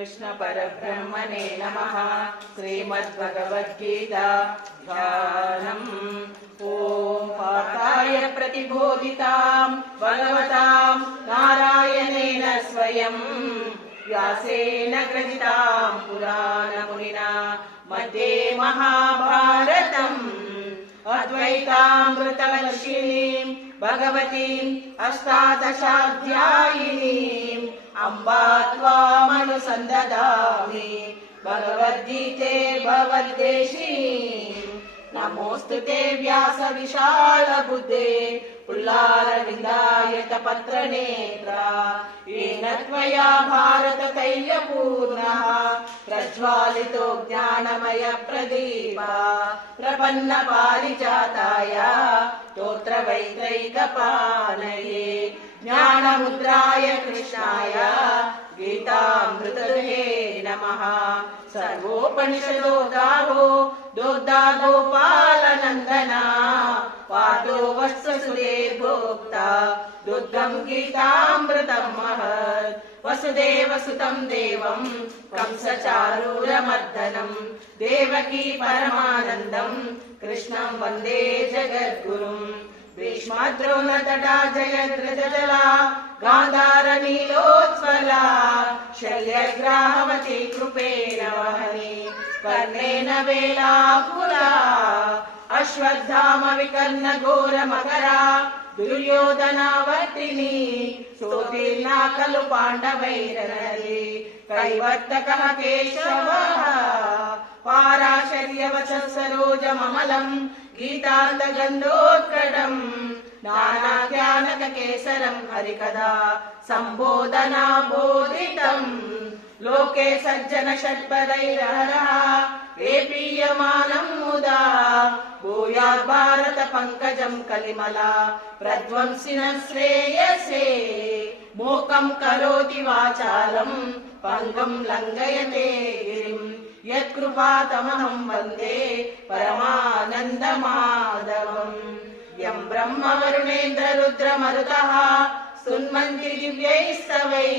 कृष्ण परब्रह्मणे नमः। श्रीमद्भगवद्गीता ध्यानम्। ॐ पार्थाय प्रतिबोधितां भगवतां नारायणेन स्वयं व्यासेन ग्रथितां पुराणमुनिना मध्ये महाभारतम् अद्वैतामृतवर्षिणीं भगवतीम् अष्टादशाध्यायिनीम् अम्बा त्वामनुसन्दधामि भगवद्गीते भवद्देशिनीम्। नमोऽस्तुते व्यास विशालबुद्धे पुल्लारविन्दायतपत्रनेत्रा येन त्वया भारततैलपूर्णः प्रज्वालितो ज्ञानमय प्रदीपः प्रपन्नपारिजाताय स्तोत्रवैत्रैकपाणये ज्ञानमुद्राय कृष्णाय गीतामृतदुहे नमः। सर्वोपनिषदो गावो दोग्धा गोपालनन्दना पार्थो वत्ससुदेवोक्ता दुग्धं गीतामृतं महत्। वसुदेवसुतं देवं कंसचारूरमर्दनं देवकी परमानन्दं कृष्णं वन्दे जगद्गुरुम्। भीष्माद्रोणतटा जयद्रथजला गान्धारनीलोत्पला शल्यग्राहवती कृपेण वहनी कर्णेन वेलाकुला अश्वत्थाम विकर्ण घोरमकरा दुर्योधनावर्तिनी स्तोतीर्णा खलु पाण्डवैरनरे कैवर्तकः केशवः पाराशर्यवचः सरोजममलम् गीतान्तगन्धोत्कटम् नानाख्यानककेसरम् हरिकदा सम्बोधना बोधितम्। लोके सज्जन षट्पदैरहरः वेपीयमानम् मुदा भूयात् भारत पङ्कजम् कलिमला प्रध्वंसिनः श्रेयसे। मूकम् करोति वाचालम् पङ्गुं लङ्घयते गिरिम् यत्कृपातमहं वन्दे परमानन्दमाधवम्। यं ब्रह्म वरुणेन्द्र रुद्रमरुतः स्तुन्वन्ति दिव्यैस्तवैः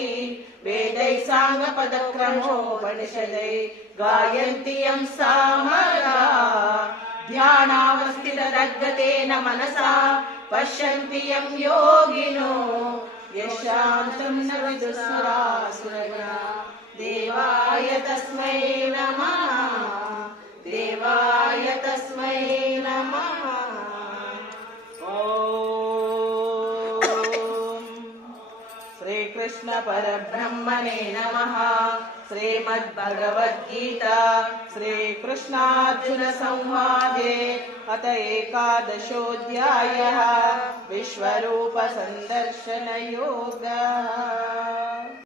वेदैः साङ्गपदक्रमोपनिषदैः गायन्ति यं सामगाः। ध्यानावस्थितदग्गतेन मनसा पश्यन्ति यं योगिनो यशान्तं न विदुःसुरासुरगणा देवाय तस्मै नमः देवाय तस्मै नमः। श्रीकृष्ण परब्रह्मणे नमः। श्रीमद्भगवद्गीता श्रीकृष्णार्जुन संवादे अथ एकादशोऽध्यायः विश्वरूप संदर्शन योगः।